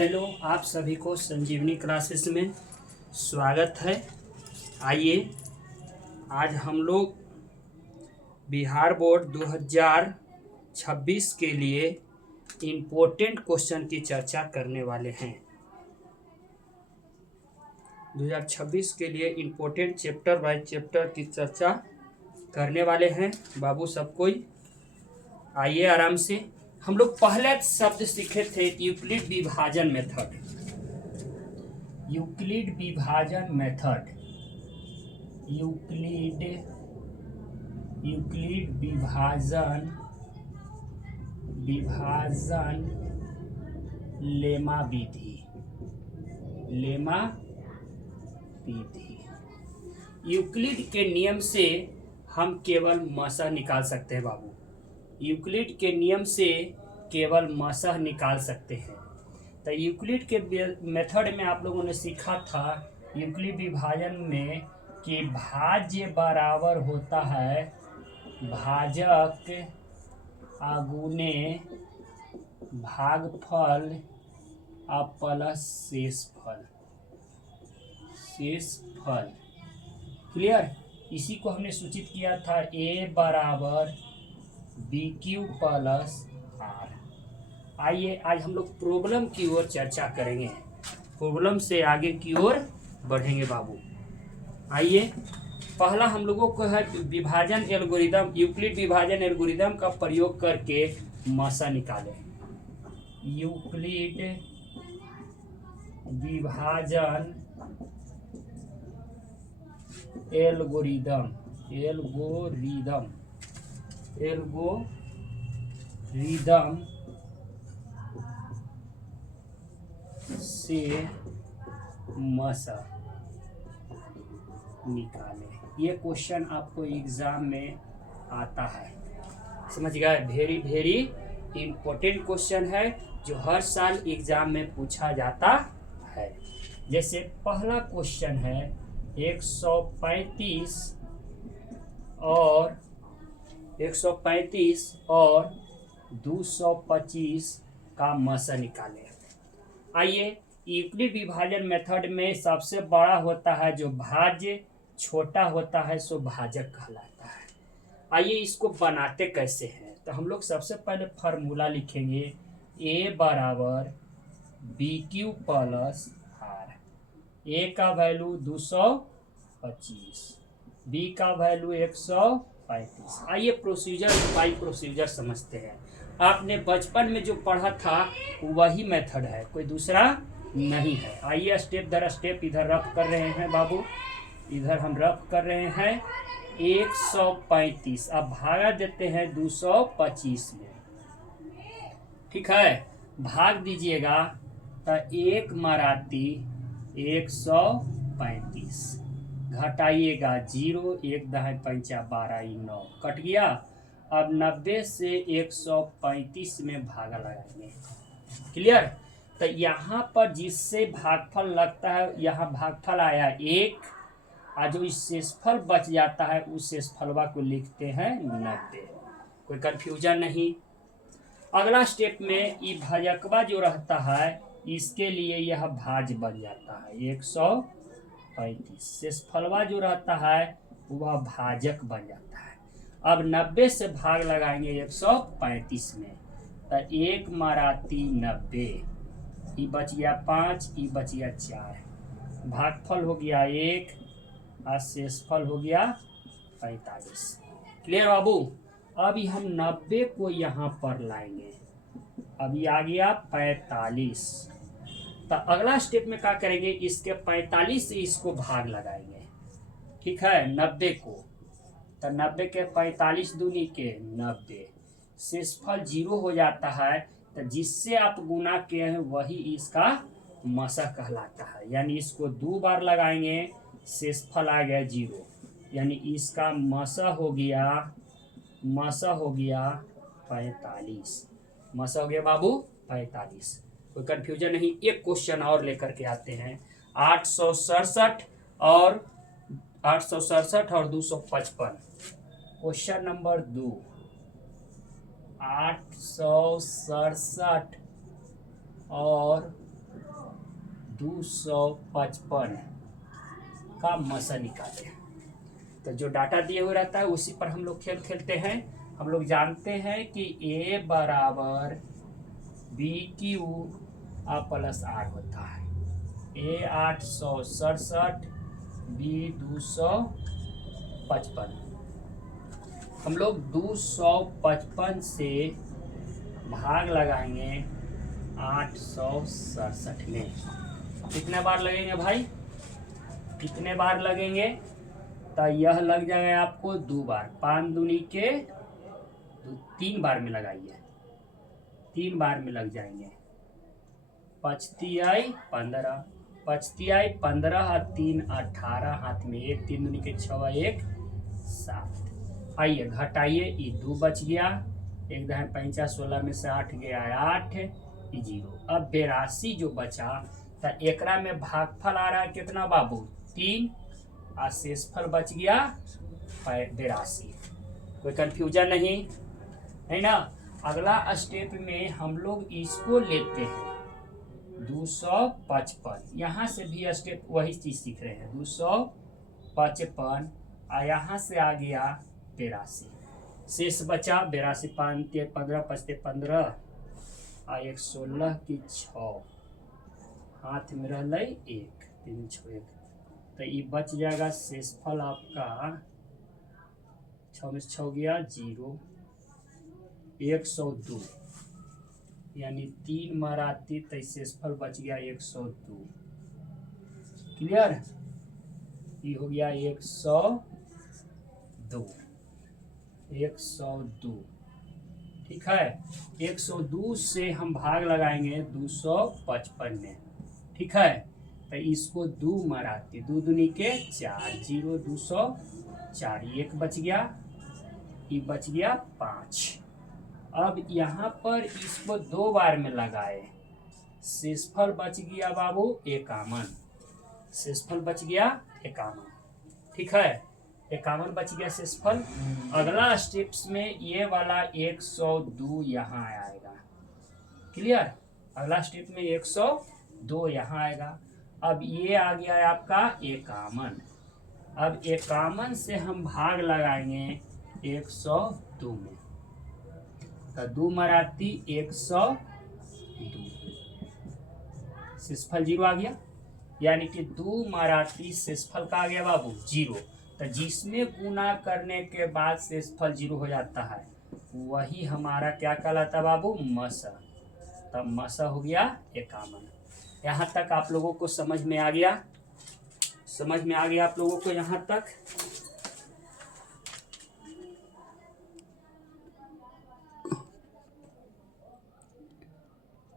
Hello, आप सभी को संजीवनी क्लासेस में स्वागत है। आइए आज हम लोग बिहार बोर्ड 2026 के लिए इम्पोर्टेंट क्वेश्चन की चर्चा करने वाले हैं। 2026 के लिए इम्पोर्टेंट चैप्टर बाय चैप्टर की चर्चा करने वाले हैं। बाबू सब कोई आइए आराम से। हम लोग पहले शब्द सीखे थे यूक्लिड विभाजन मेथड। यूक्लिड विभाजन मेथड, यूक्लिड विभाजन लेमा विधि। यूक्लिड के नियम से हम केवल मसह निकाल सकते हैं बाबू। यूक्लिड के नियम से केवल मसह निकाल सकते हैं। तो यूक्लिड के मेथड में आप लोगों ने सीखा था यूक्लिड विभाजन में कि भाज्य बराबर होता है भाजक आगुने भागफल प्लस शेषफल। क्लियर। इसी को हमने सूचित किया था ए बराबर बी क्यू प्लस आर। आइए आज हम लोग प्रॉब्लम की ओर चर्चा करेंगे। प्रॉब्लम से आगे की ओर बढ़ेंगे बाबू। आइए पहला हम लोगों को है विभाजन एल्गोरिदम। यूक्लिड विभाजन एल्गोरिदम का प्रयोग करके मसह निकालें। यूक्लिड विभाजन एल्गोरिदम से मसह निकालें। ये क्वेश्चन आपको एग्जाम में आता है, समझ गए। वेरी इम्पोर्टेंट क्वेश्चन है जो हर साल एग्जाम में पूछा जाता है। जैसे पहला क्वेश्चन है 135 और 225 का मसह निकालें। आइए यूक्लिड विभाजन मेथड में सबसे बड़ा होता है जो भाज्य, छोटा होता है सो भाजक कहलाता है। आइए इसको बनाते कैसे हैं। तो हम लोग सबसे पहले फार्मूला लिखेंगे ए बराबर बी क्यू प्लस आर। ए का वैल्यू 225, बी का वैल्यू 135। आइए प्रोसीजर समझते हैं। आपने बचपन में जो पढ़ा था वही मेथड है, कोई दूसरा नहीं है। आइए स्टेप दर स्टेप इधर रफ कर रहे हैं बाबू। इधर हम रफ कर रहे हैं 135। अब भागा देते हैं 225 में। ठीक है, भाग दीजिएगा तो 1 मराती 135, घटाइएगा 0, 1 दहाई 5 12 9 कट गया। अब 90 से 135 में भागा लगाएंगे। क्लियर। तो यहाँ पर जिससे भागफल लगता है, यहाँ भागफल आया 1 और जो इस शेषफल बच जाता है उस शेषफलवा को लिखते हैं 90। कोई कंफ्यूजन नहीं। अगला स्टेप में ये भाजकवा जो रहता है इसके लिए यह भाज्य बन जाता है 135। शेषफलवा जो रहता है वह भाजक बन जाता है। अब 90 से भाग लगाएंगे 135 में तो 1 मराती 90, ये बच गया 5, ये बच गया 4। भागफल हो गया 1 और शेषफल हो गया 45। क्लियर बाबू। अभी हम 90 को यहाँ पर लाएंगे। अभी आ गया 45। तो अगला स्टेप में क्या करेंगे, इसके 45 से इसको भाग लगाएंगे। ठीक है, 90 को। तो 90 के 45 दूनी के 90। शेषफल 0 हो जाता है, तो जिससे आप गुना किए हैं वही इसका मसह कहलाता है। यानी इसको 2 बार लगाएंगे, शेषफल आ गया 0, यानी इसका मसह हो गया 45। मसह हो गया बाबू 45। कोई कंफ्यूजन नहीं। एक क्वेश्चन और लेकर के आते हैं 867 और 255। क्वेश्चन नंबर 2, 867 और 255 का मसा निकाले। तो जो डाटा दिए हुए रहता है उसी पर हम लोग खेल खेलते हैं। हम लोग जानते हैं कि A बराबर BQ प्लस R होता है। A 867, B 255। हम लोग 255 से भाग लगाएंगे 867 में। कितने बार लगेंगे भाई, कितने बार लगेंगे? तो यह लग जाएगा आपको 2 बार। 5 दूनी के 3 बार में लगाइए, 3 बार में लग जाएंगे। 5 15, 5 और 3 18, हाथ में 1, 3 दूनी के 6, 1 7। आइए घटाइए, ये 2 बच गया, 1 दहाई 5, 16 में से 8 गया 8, 0। अब 82 जो बचा, तो एकरा में भागफल आ रहा है कितना बाबू? 3, और शेषफल बच गया 82। कोई कंफ्यूजन नहीं है ना? अगला स्टेप में हम लोग इसको लेते हैं 255। यहाँ से भी स्टेप वही चीज सीख रहे हैं, 255, और यहाँ से आ गया 82। शेष बचा 82, 5 15, 5 15, और 1 16 की 6, हाथ में रह 1, 3 6 1। तो ये बच जाएगा शेषफल आपका 6 में 6 गया 0, 102, यानी 3 मराती, तो शेषफल बच गया 102। क्लियर? ये हो गया 102, 102। ठीक है, 102 से हम भाग लगाएंगे 255 में। ठीक है, तो इसको 2 मराती, 2 दूनी के 4, 0 204, 1 बच गया, ये बच गया 5। अब यहाँ पर इसको 2 बार में लगाए, शेषफल बच गया बाबू 51, शेषफल बच गया 51। ठीक है, 51 बच गया शेषफल। अगला स्टेप्स में ये वाला 102 यहाँ आएगा। क्लियर? अगला स्टेप में 102 यहाँ आएगा। अब ये आ गया है आपका 51। अब 51 से हम भाग लगाएंगे 102 में, तो 2 मराती 102, शेषफल 0 आ गया, यानी कि 2 मराती शेषफल का आ गया बाबू 0। तो जिसमें गुना करने के बाद शेषफल 0 हो जाता है वही हमारा क्या कहलाता बाबू? मसा। तब मसा हो गया 51। यहाँ तक आप लोगों को समझ में आ गया? समझ में आ गया आप लोगों को यहाँ तक?